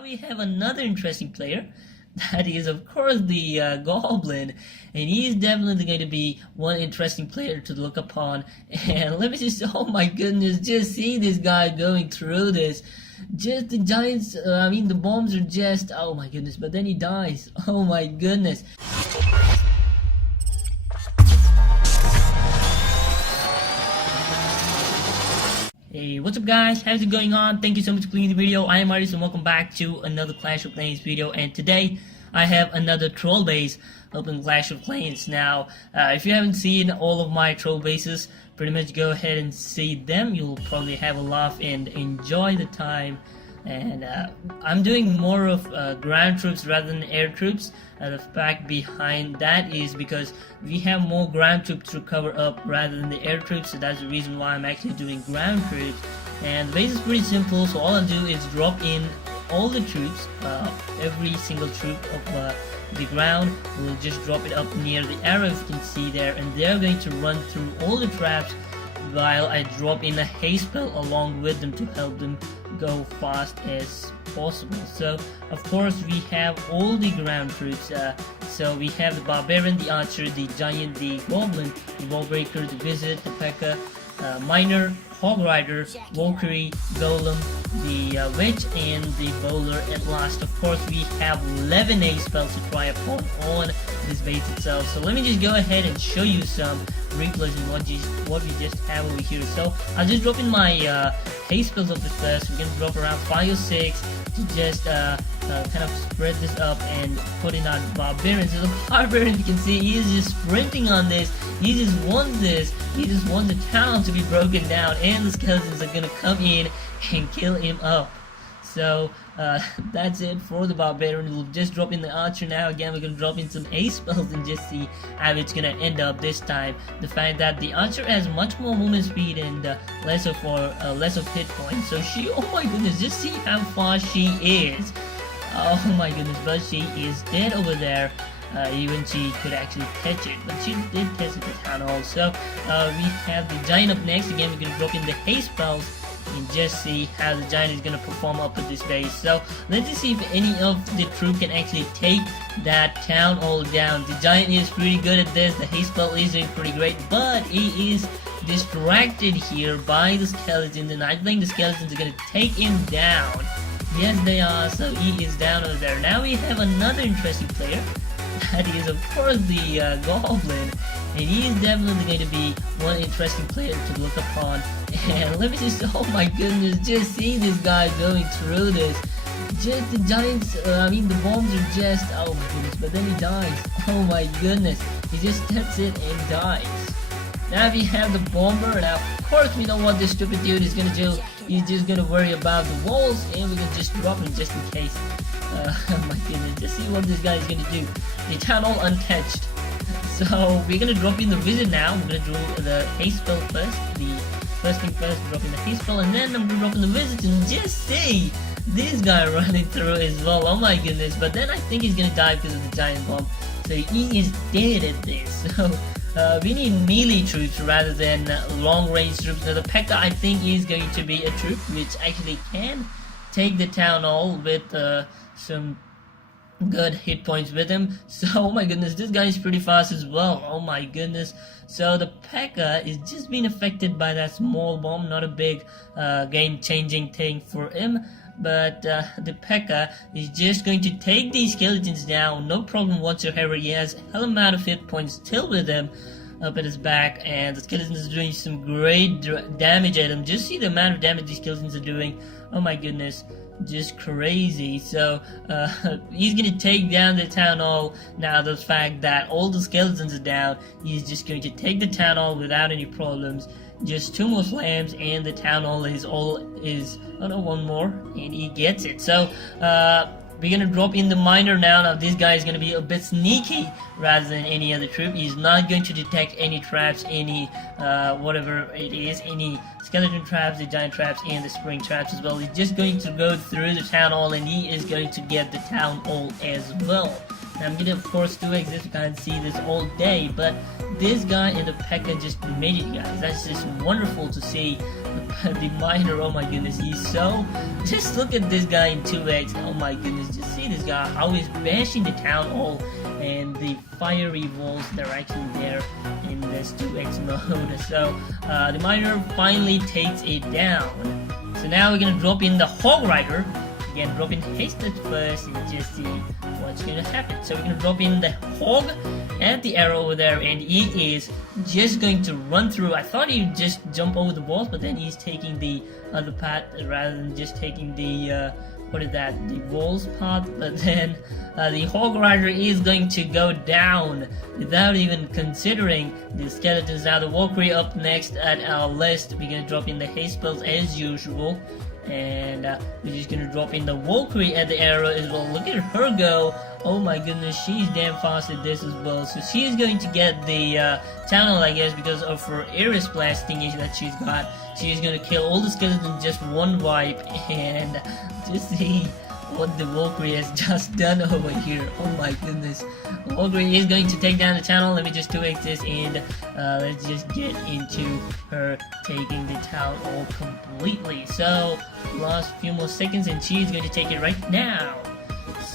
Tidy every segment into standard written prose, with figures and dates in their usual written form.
Now we have another interesting player. That is, of course, the Goblin, and he is definitely going to be one interesting player to look upon. And let me just, oh my goodness, just see this guy going through this. Just the giants, the bombs are just, oh my goodness, but then he dies. Oh my goodness. Hey, what's up guys? How's it going on? Thank you so much for clicking the video. I am Ayrus and welcome back to another Clash of Clans video, and today I have another troll base open Clash of Clans. Now, if you haven't seen all of my troll bases, pretty much go ahead and see them. You'll probably have a laugh and enjoy the time. And I'm doing more of ground troops rather than air troops. The fact behind that is because we have more ground troops to cover up rather than the air troops, so that's the reason why I'm actually doing ground troops. And the base is pretty simple, so all I'll do is drop in all the troops, every single troop of the ground. We'll just drop it up near the arrow, if you can see there, and they're going to run through all the traps while I drop in a haste spell along with them to help them go fast as possible. So of course we have all the ground troops, so we have the Barbarian, the Archer, the Giant, the Goblin, the Wallbreaker, the Wizard, the P.E.K.K.A, Miner, Hog Rider, Valkyrie, Golem, the Witch, and the Bowler at last. Of course we have 11 A spells to try upon on this base itself, so let me just go ahead and show you some replays and what we just have over here. So I'll just drop in my haste spells of the first. We're gonna drop around 5 or 6 to just kind of spread this up and put in our Barbarian. So the Barbarian, you can see, he is just sprinting on this. He just wants this. He just wants the town to be broken down, and the skeletons are gonna come in and kill him up. So that's it for the Barbarian. We'll just drop in the Archer now. Again, we're gonna drop in some ace spells and just see how it's gonna end up this time. The fact that the Archer has much more movement speed and less of hit points. So she, oh my goodness, just see how fast she is. Oh my goodness, but she is dead over there. Even she could actually catch it, but she did catch it this time also. We have the Giant up next. Again, we're gonna drop in the haste spells and just see how the Giant is going to perform up at this base. So let's just see if any of the troop can actually take that town all down. The Giant is pretty good at this. The haste spell is doing pretty great, but he is distracted here by the skeletons, and I think the skeletons are going to take him down. Yes, they are. So he is down over there. Now we have another interesting player. That is, of course, the Goblin, and he is definitely going to be one interesting player to look upon. And let me just, oh my goodness, just see this guy going through this. Just the giants, the bombs are just, oh my goodness, but then he dies. Oh my goodness, he just steps in and dies. Now we have the bomber. Now, of course, we know what this stupid dude is gonna do. He's just gonna worry about the walls, and we can just drop him just in case. Oh my goodness, just see what this guy is gonna do. The town all untouched. So we're gonna drop in the Wizard now. I'm gonna do the haste spell first. The first thing first, drop in the haste spell, and then I'm gonna drop in the Wizard, and just see this guy running through as well. Oh my goodness, but then I think he's gonna die because of the giant bomb. So he is dead at this. So we need melee troops rather than long range troops. Now the P.E.K.K.A, I think, is going to be a troop which actually can take the town all with some good hit points with him. So oh my goodness, this guy is pretty fast as well. Oh my goodness. So the P.E.K.K.A is just being affected by that small bomb, not a big game changing thing for him, but the P.E.K.K.A is just going to take these skeletons down, no problem whatsoever. He has a hell amount of hit points still with him up at his back, and the skeletons are doing some great damage at him. Just see the amount of damage these skeletons are doing. Oh my goodness, just crazy. So he's gonna take down the town hall. Now the fact that all the skeletons are down, he's just going to take the town hall without any problems. Just 2 more slams and the town hall is oh no, 1 more and he gets it. So we're gonna drop in the Miner now. Now this guy is gonna be a bit sneaky rather than any other troop. He's not going to detect any traps, any whatever it is, any skeleton traps, the giant traps, and the spring traps as well. He's just going to go through the town hall, and he is going to get the town hall as well. Now, I'm gonna of course do exist. You can't see this all day, but this guy and the P.E.K.K.A just made it, guys. That's just wonderful to see. But the miner, oh my goodness, he's so... Just look at this guy in 2x. Oh my goodness, just see this guy, how he's bashing the town hall. And the fiery walls that are actually there in this 2x mode. So the miner finally takes it down. So now we're gonna drop in the Hog Rider. Again, drop in Hasted first and just see what's gonna happen. So we're gonna drop in the Hog and the arrow over there, and he is just going to run through. I thought he'd just jump over the walls, but then he's taking the other path rather than just taking the what is that? The walls path. But then the Hog Rider is going to go down without even considering the skeletons. Now the Valkyrie up next at our list. We're gonna drop in the haste spells as usual. And we're just gonna drop in the Valkyrie at the arrow as well. Look at her go. Oh my goodness, she's damn fast at this as well. So she's going to get the tunnel, I guess, because of her Ayrus blast thingy that she's got. She's gonna kill all the skeletons just one wipe. And just see what the Valkyrie has just done over here. Oh my goodness. The Valkyrie is going to take down the channel. Let me just 2x this, and let's just get into her taking the town all completely. So last few more seconds and she's going to take it right now.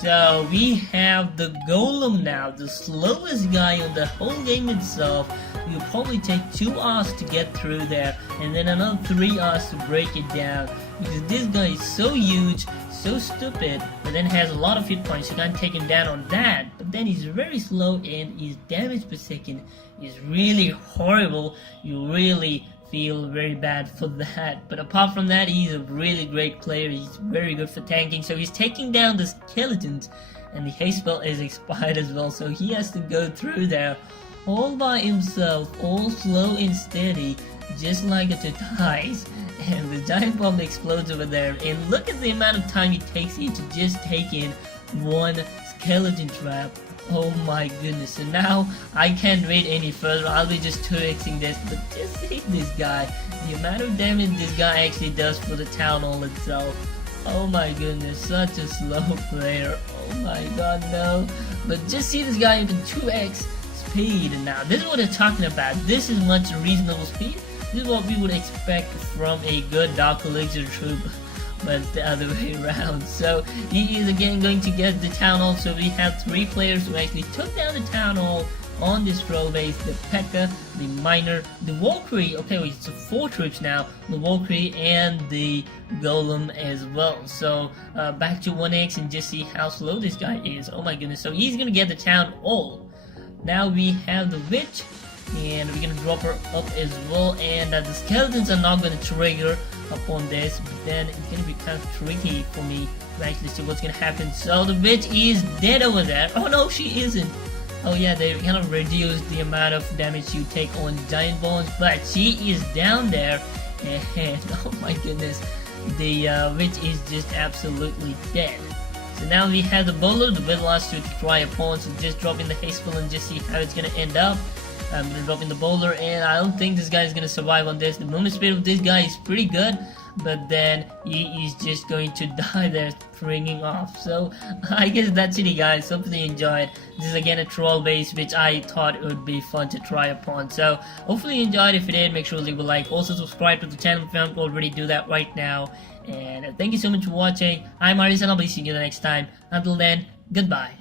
So we have the Golem now, the slowest guy on the whole game itself. Will probably take 2 hours to get through there, and then another 3 hours to break it down, because this guy is so huge, so stupid, but then has a lot of hit points. You can't take him down on that. But then he's very slow, and his damage per second is really horrible. You really feel very bad for that. But apart from that, he's a really great player. He's very good for tanking. So he's taking down the skeletons, and the haste spell is expired as well. So he has to go through there all by himself, all slow and steady, just like a tortoise. And the giant bomb explodes over there, and look at the amount of time it takes you to just take in one skeleton trap. Oh my goodness. So now I can't wait any further. I'll be just 2xing this, but just see this guy, the amount of damage this guy actually does for the town hall itself. Oh my goodness, such a slow player. Oh my god, no. But just see this guy even 2x speed. Now this is what I'm talking about. This is much reasonable speed. This is what we would expect from a good Dark Elixir troop, but the other way around. So he is again going to get the town hall. So we have 3 players who actually took down the town hall on this troll base: the P.E.K.K.A, the Miner, the Valkyrie. Okay, wait, so 4 troops now: the Valkyrie and the Golem as well. So back to 1x and just see how slow this guy is. Oh my goodness. So he's gonna get the town hall. Now we have the Witch, and we're gonna drop her up as well, and the skeletons are not gonna trigger upon this, but then it's gonna be kind of tricky for me to actually see what's gonna happen. So the Witch is dead over there. Oh no, she isn't. Oh yeah, they kind of reduced the amount of damage you take on giant bones, but she is down there, and oh my goodness, the Witch is just absolutely dead. So now we have the bowler, the bit last to try upon, so just drop in the haste spell and just see how it's gonna end up. I'm gonna drop in the bowler, and I don't think this guy is gonna survive on this. The movement speed of this guy is pretty good, but then he is just going to die there, springing off. So I guess that's it, guys. Hopefully you enjoyed. This is again a troll base, which I thought it would be fun to try upon. So hopefully you enjoyed. If you did, make sure to leave a like. Also subscribe to the channel if you haven't already. Do that right now. And thank you so much for watching. I'm Ayrus, and I'll be seeing you the next time. Until then, goodbye.